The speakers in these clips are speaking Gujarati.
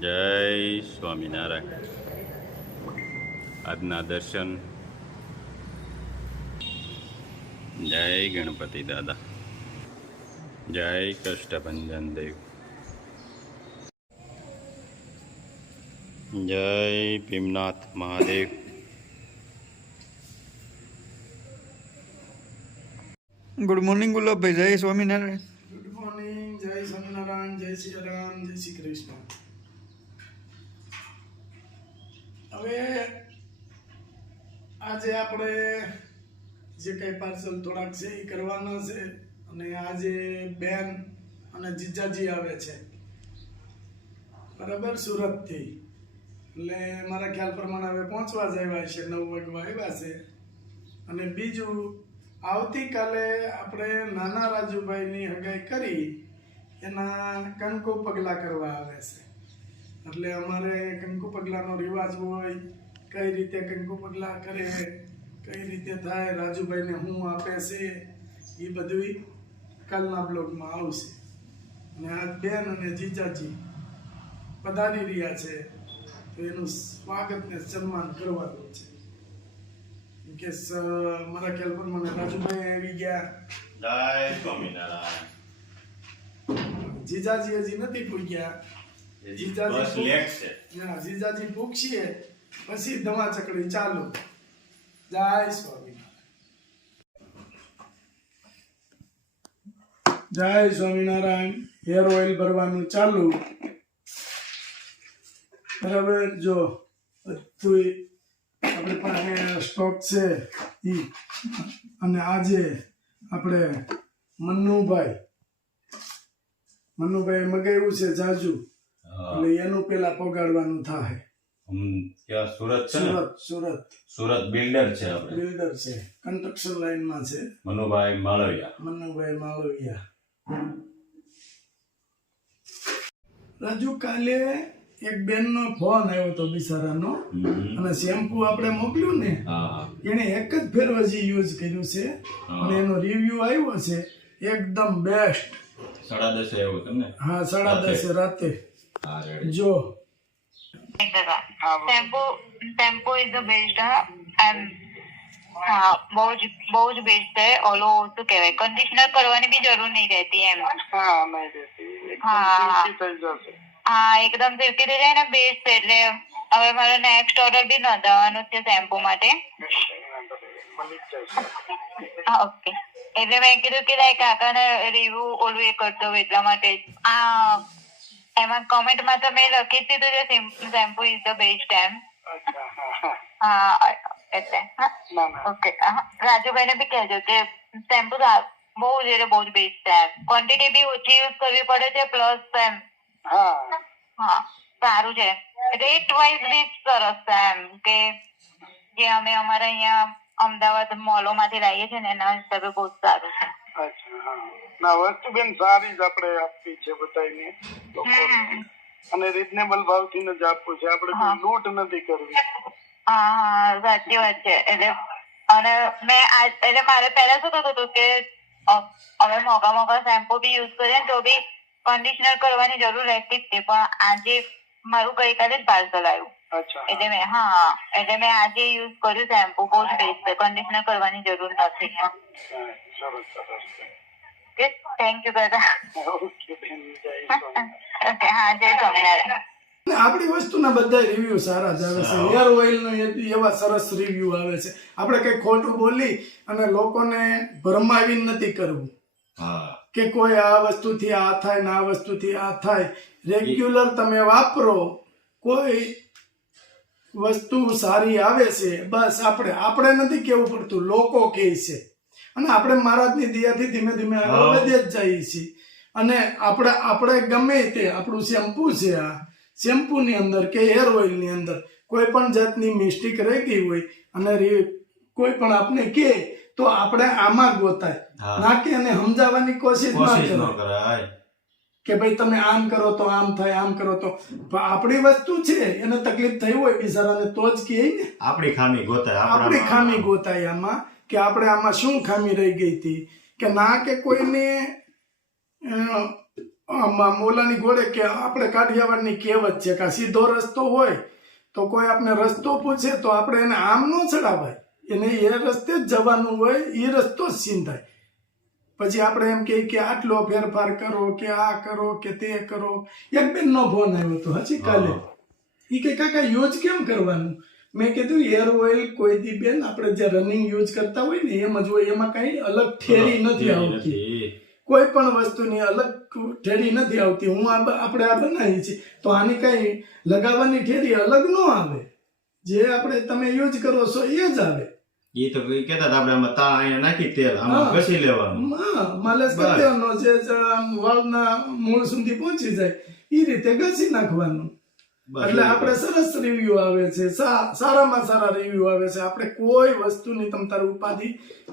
જય સ્વામિનારાયણ. આજના દર્શન. જય ગણપતિ દાદા, જય કષ્ટભંજન દેવ, જય ભીમનાથ મહાદેવ. Good morning Gulabbhai. જય સ્વામિનારાયણ. Good morning. જય સ્વામિનારાયણ. જય શ્રી રામ. જય શ્રી કૃષ્ણ. હવે આજે આપણે જે કઈ પાર્સલ થોડાક છે એ કરવાના છે, અને આજે બેન અને જીજાજી આવે છે બરાબર સુરતથી. એટલે મારા ખ્યાલ પ્રમાણે હવે પહોંચવા જ આવ્યા છે, 9 વાગવા આવ્યા છે. અને બીજું, આવતીકાલે આપણે નાના રાજુભાઈની હગાઈ કરી એના કંકુ પગલા કરવા આવે છે. એટલે અમારે કંકુ પગલાનો રિવાજ હોય, કઈ રીતે કંકુ પગલા કરે, કઈ રીતે થાય, રાજુભાઈને શું આપે છે, એ બધું કાલના બ્લોગમાં આવશે. અને આ બેન અને જીજાજી પધારી રહ્યા છે, તો એનું સ્વાગત ને સન્માન કરવાનું છે. કે મારા ખ્યાલ પર મને રાજુભાઈ આવી ગયા. જય સ્વામિનારાયણ. જીજાજી હજી નથી પૂગ્યા. જીજાજી પૂછીએ પછી ધમા ચકડી ચાલુ. જય સ્વામિનારાયણ. જય સ્વામિનારાયણ. હેર ઓઇલ ભરવાનું ચાલુ. બરાબર. જો બધું આપણે પાસે સ્ટોક છે ઈ. અને આજે આપણે મન્નુભાઈ મગાવ્યું છે જાજુ, એટલે એનું પેલા પગાડવાનું થાય. સુરત છે ને? સુરત બિલ્ડર છે, આપણે બિલ્ડર છે, કન્સ્ટ્રક્શન લાઈનમાં છે. મનુભાઈ માળવિયા. રાજુ, કાલે એક બેનનો ફોન આવ્યો તો બિચારાનો, અને શેમ્પુ આપણે મોકલ્યું ને, એને એક જ ફેર હજી યુઝ કર્યું છે, અને એનો રિવ્યુ આવ્યો છે એકદમ બેસ્ટ. 10:30 આવ્યો તમને? હા, 10:30 રાતે. જો shampoo is the best and हाँ बहुत बेस्ट है. ઓલો શું કહેવાય, કન્ડિશનર કરવાની બી જરૂર નહીં રહેતી એમ. હા, એકદમ સિલ્કી થઈ જાય ને, બેસ્ટ. એટલે હવે મારો નેક્સ્ટ ઓર્ડર બી નોંધાવવાનો છે શેમ્પુ માટે. ઓકે, એટલે મેં કીધું કે લાઈક કાકાને રિવ્યુ ઓલું એ કરતો હોય એટલા માટે. આ એમાં કોમેન્ટમાં તો મેં લખી દીધું છે શેમ્પુ ઇઝ ધ બેસ્ટ એમ. હા, એટલે ઓકે. રાજુભાઈ ને બી કહેજો કે શેમ્પુ બહુ જ એટલે બહુ જ બેસ્ટ છે એમ. ક્વોન્ટિટી બી ઓછી યુઝ કરવી પડે છે, પ્લસ એમ હા સારું છે. રેટ વાઇઝ બી સરસ છે એમ, કે જે અમે અમારા અહીંયા અમદાવાદ મોલો માંથી લાવીએ છીએ ને એના હિસાબે બહુ સારું છે. ના, વસ્તુ બેન સારી જ આપણે આપવી છે બધાને, અને રીઝનેબલ ભાવથી જ આપવું છે. આપણે કોઈ લૂંટ નથી કરવી. હા, સાચી વાત છે. એટલે અને મેં એટલે મારે પહેલા શું થતું હતું કે હવે મોંઘા શેમ્પુ બી યુઝ કરીએ ને તો બી કન્ડિશનર કરવાની જરૂર રહેતી જ હતી, પણ આજે મારું ગઈકાલે જ પાર્સલ આવ્યું. એટલે મેં આજે યુઝ કર્યું શેમ્પુ. બહુ જ બેસ્ટ છે, કન્ડિશનર કરવાની જરૂર નથી. થેન્ક યુ દાદા. ઓકે, હા, જય સ્વામિનારાયણ. આપણી વસ્તુના બધા રિવ્યુ સારા જ આવે છે. હેર ઓઇલ નો એવા સરસ રિવ્યુ આવે છે. આપણે કઈ ખોટું બોલી અને લોકોને ભરમાવી નથી કરવું કે કોઈ આ વસ્તુથી આ થાય ને આ વસ્તુથી આ થાય. રેગ્યુલર તમે વાપરો, કોઈ વસ્તુ સારી આવે છે, બસ આપણે નથી કેવું પડતું, લોકો કહે છે. અને આપણે મહારાજની દયાથી ધીમે ધીમે આગળ વધી જ જઈએ છીએ. અને આપણે ગમે તે આપણું શેમ્પુ છે, આ શેમ્પુની અંદર કે હેર ઓઇલની અંદર કોઈ પણ જાતની મિસ્ટેક રહી ગઈ હોય અને કોઈ પણ આપણે કહે તો આપણે આમાં ગોતાય, ના કે એને સમજાવવાની કોશિશ ના કરાય કે ભાઈ તમે આમ કરો તો આમ થાય, આમ કરો તો. આપણી વસ્તુ છે, એને તકલીફ થઈ હોય બિચારાને તો જ કહે ને. આપણી ખામી ગોતાય આમાં, કે આપણે આમાં શું ખામી રહી ગઈ હતી, કે ના કે કોઈને મોલાની ઘોડે કે આપણે કાઠિયાવાડની કહેવત છે કે સીધો રસ્તો હોય તો કોઈ આપણે રસ્તો પૂછે તો આપણે એને આમ ન ચડાવાય, એને એ રસ્તે જ જવાનું હોય, એ રસ્તો જ સીંધાય. પછી આપણે એમ કહીએ કે આટલો ફેરફાર કરો કે આ કરો કે તે કરો. એક બેનનો ફોન આવ્યો હતો હજી કાલે, એ કે કાકા યુઝ કેમ કરવાનું? મેં કીધું હેર ઓઇલ કોઈ દી બેન આપણે જે રનિંગ યુઝ કરતા હોય ને એમ જ હોય, એમાં કઈ અલગ ઠેરી નથી આવતી, કોઈ પણ વસ્તુની અલગ ઠેરી નથી આવતી. આપણે આ બનાવી છે તો આની કઈ લગાવવાની ઠેરી અલગ ન આવે, જે આપણે તમે યુઝ કરો છો એ જ આવે. એ તો કેતા હતા આપણે આમાં તા અહીંયા નાખી તેલ આમાં ઘસી લેવાનું, માલિશ કરી દેવાનો, જે વાળના મૂળ સુધી પહોંચી જાય એ રીતે ઘસી નાખવાનું. એટલે આપણે સરસ રિવ્યુ આવે છે, સારામાં સારા રિવ્યુ આવે છે. આપણે કોઈ વસ્તુની તમ તાર ઉપાધિ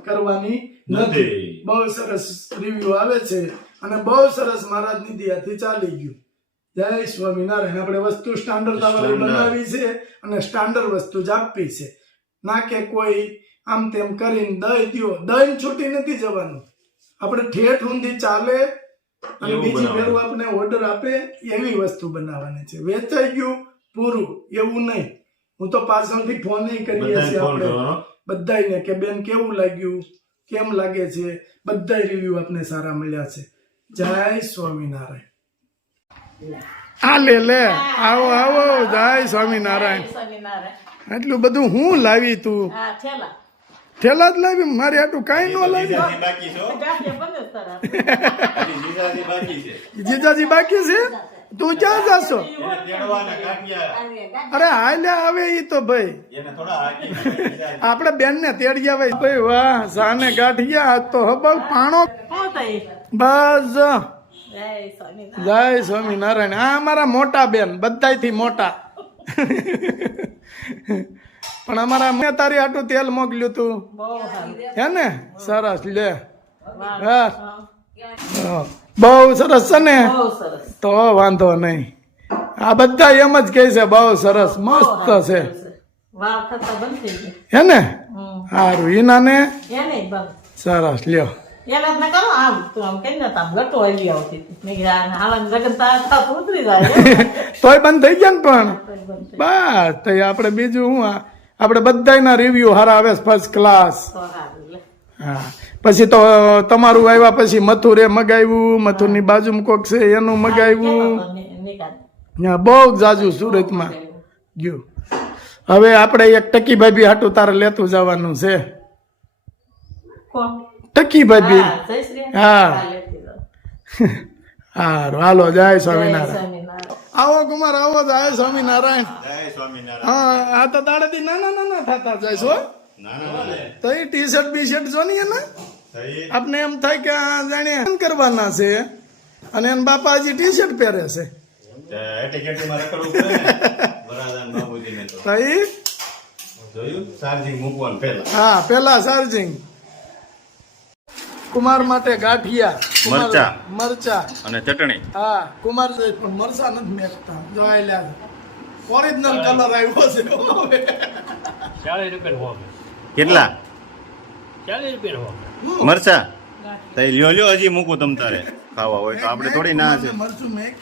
કરવાની નથી. બહુ સરસ રિવ્યુ આવે છે અને બહુ સરસ મહારાજની દયાથી ચાલી ગયું. જય સ્વામિનારાયણ. આપણે વસ્તુ સ્ટાન્ડર્ડ વાળી બનાવી છે અને સ્ટાન્ડર્ડ વસ્તુ જ આપવી છે, ના કે કોઈ આમ તેમ કરીને દહીં દો. દહીં છૂટી નથી જવાનું, આપણે ઠેઠ ઊંધી ચાલે અને બીજી ફેરું આપણે ઓર્ડર આપે એવી વસ્તુ બનાવવાની છે. વેચાઈ ગયું પૂરું એવું નહીં. હું તો પાર્સલથી ફોન કરીએ છીએ આપણે બધાને કે બેન કેવું લાગ્યું, કેમ લાગે છે, બધા રિવ્યુ આપણે સારા મળ્યા છે. જય સ્વામિનારાયણ. આ લે આવો આવો. જય સ્વામિનારાયણ. આટલું બધું હું લાવી તું? ઠેલા જ લાવી? મારી આટલું કઈ ન લાવી? જીજાજી બાકી છે? તું ક્યાં જાશો? અરે હાલે આવે ઈ તો ભાઈ, આપણે બેન ને તેડ્યા ભાઈ. વાહ સાને ગાંઠિયા, આજ તો હબલ પાણો. બસ જય સ્વામિનારાયણ. આ અમારા મોટા બેન, બધાથી મોટા. પણ અમારા મેં તારી આટલું તેલ મોકલ્યું તું હે ને? સરસ લે. બહુ સરસ છે ને? તો વાંધો નહીં. આ બધા એમ જ કહે છે બહુ સરસ મસ્ત છે હે ને? સારું. ઈના ને સરસ લ્યો. તોય બંધ થઈ ગયા ને. પણ બસ તો આપણે બીજું હું, આપણે બધાના રિવ્યુ સારા આવે ફર્સ્ટ ક્લાસ. હા પછી તો તમારું આવ્યા પછી મથુરે મગાવ્યું, મથુરની બાજુમાં કોક છે એનું મગાવ્યું. બહુ જાજુ સુરતમાં ગયું. હવે આપણે એક ટકી ભાભી હાટું તારે લેતું જવાનું છે. ટકી ભાભી? હા હારું હાલો. જય સ્વામિનારાયણ. આવો કુમાર આવો. જય સ્વામિનારાયણ. હા આ તો દાડેથી નાના નાના થતા જાય છો. તો એ ટી શર્ટ બી શર્ટ જો ને આપને એમ થાય કે આ જાણે કરવાના છે અને એમ બાપા હજી ટી શર્ટ પહેરે છે. હા પેલા ચાર્જિંગ. કુમાર માટે ગાંઠિયા, મરચા અને ચટણી. હા કુમાર મરચા નથી મેકતા. જોઈ લે ઓરિજિનલ કલર આવ્યો છે. 40 રૂપિયા. કેટલા 40 રૂપિયા મરચા? તો લ્યો હજી મૂકું તમ તારે ખાવા હોય તો. આપણે થોડી ના છે. મરચું મેક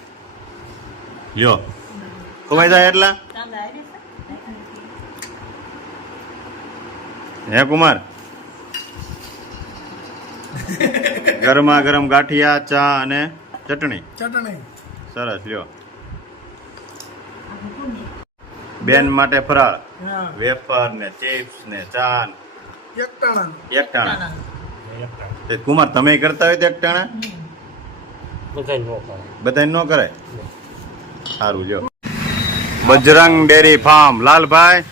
લ્યો ખવાઈ જાય એટલા. હે કુમાર? ગરમા ગરમ ગાંઠિયા, ચા અને ચટણી. સરસ લ્યો. બેન માટે ફરાળ, વેફર ને ચિપ્સ ને ચા એક ટાણા. કુમાર તમે કરતા હોય તો એક ટાણા? બધા ન કરે. સારું લ્યો. Bajrang dairy farm Lalbhai.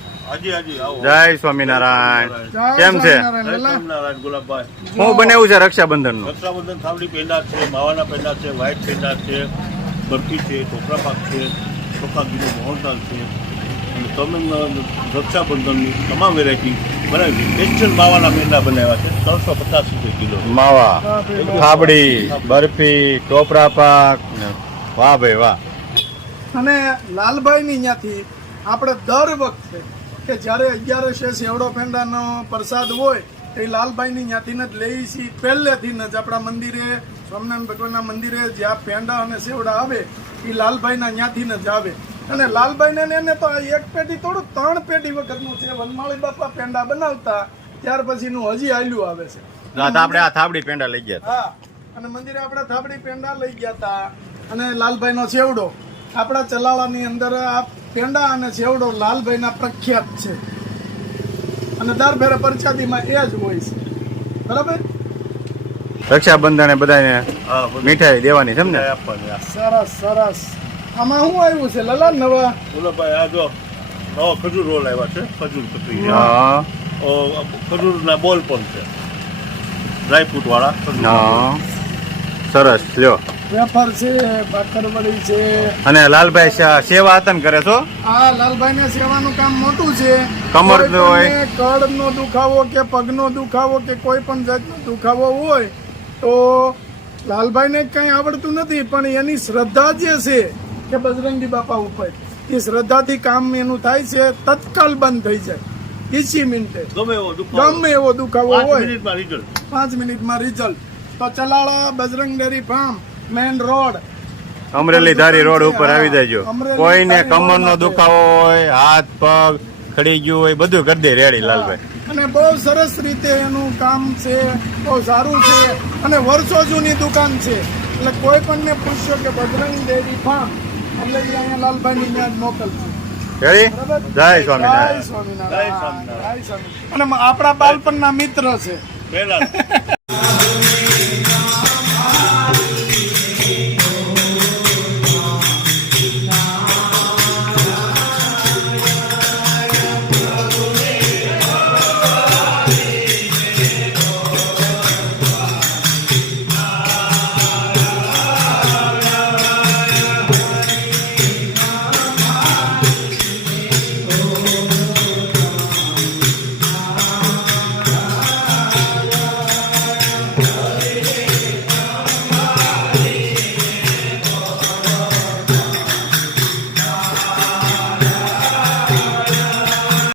જય સ્વામિનારાયણ. કેમ છે? શું બનાવ્યું છે રક્ષાબંધન નું? રક્ષાબંધન થાવડી પેંડા છે, માવાના પેંડા છે, વ્હાઈટ પેંડા છે, બરફી છે, ઢોકળા પાક છે, ચોખા ઘીનો મોહનથાળ છે અને તમે રક્ષાબંધનની તમામ વેરાયટી બનાવી. સ્પેશિયલ માવાના પેંડા બનાવ્યા છે, 350 રૂપિયા કિલો. માવા, થાબડી, બરફી, ટોપરા પાક. વાહ ભાઈ વાહ. અને લાલભાઈ ની ત્યાંથી આપણે દર વખતે કે જયારે 11 સેવડો પેંડાનો પ્રસાદ હોય એ લાલભાઈ ની ત્યાંથી જ લઈ છીએ. પહેલેથી જ આપણા મંદિરે સ્વામિનારાયણ ભગવાનના મંદિરે જ્યાં પેંડા અને સેવડા આવે એ લાલભાઈના ત્યાંથી જ આવે. અને લાલભાઈને ને એને તો આ એક પેટી થોડું 3 પેટી વખતનું છે. વનમાળી બાપા પેંડા બનાવતા ત્યાર પછીનું હજી આયલું આવે છે. આપણે આ થાબડી પેંડા લઈ ગયા હા, અને મંદિરે આપણે થાબડી પેંડા લઈ ગયા હતા. અને લાલભાઈનો સેવડો આપણા ચલાળાની અંદર આ પેંડા અને સેવડો લાલભાઈના પ્રખ્યાત છે. અને દર ફેરે પ્રસાદીમાં એ જ હોય છે. બરાબર. રક્ષાબંધને બધાને હા બધું મીઠાઈ દેવાની છે ને. આપવાની આ. સરસ સરસ. આમાં શું આવ્યું છે લલા નવા? બોલો ભાઈ આ જો નવો ખજૂર રોલ આવ્યા છે, ખજૂર કતરી હા ખજૂરના બોલ પણ છે, ડ્રાયફ્રૂટ વાળા ખજૂર. હા સરસ લ્યો. વેફર છે, બાકરવડી છે. અને લાલભાઈ સેવા આતન કરે છો. આ લાલભાઈને સેવાનું કામ મોટું છે. કમરનો હોય, કળનો દુખાવો કે પગનો દુખાવો કે કોઈ પણ જાતનો દુખાવો હોય તો લાલભાઈને કંઈ આવડતું નથી, પણ એની શ્રદ્ધા જે છે કે બજરંગી બાપા ઉપર, એ શ્રદ્ધાથી કામ એનું થાય છે. તત્કાલ બંધ થઈ જાય 20 મિનિટે. ગમે એવો દુખાવો હોય 5 મિનિટમાં રિઝલ્ટ. 5 મિનિટમાં રિઝલ્ટ. તો Chalala Bajrang dairy farm main road, Amreli Dhari road ઉપર આવી જાયજો. અમરેલી કોઈને ધારી કમરનો રોડ દુખાવો હોય, હાથ પગ ખડી ગયું હોય, બધું કરી દે રેડી લાલભાઈ. અને બહુ સરસ રીતે એનું કામ છે, બહુ સારું છે. અને વર્ષો જૂની દુકાન છે. એટલે કોઈ પણ ને પૂછશો કે બજરંગ ડેરી ફાર્મ એટલે ઈ અહીંયા લાલભાઈની ત્યાં જ મોકલશે. રેડી. બરાબર? જય સ્વામિનારાયણ. જય સ્વામિનારાયણ. જય સ્વામિનારાયણ. અને આપણા બાળપણના મિત્ર છે. પહેલા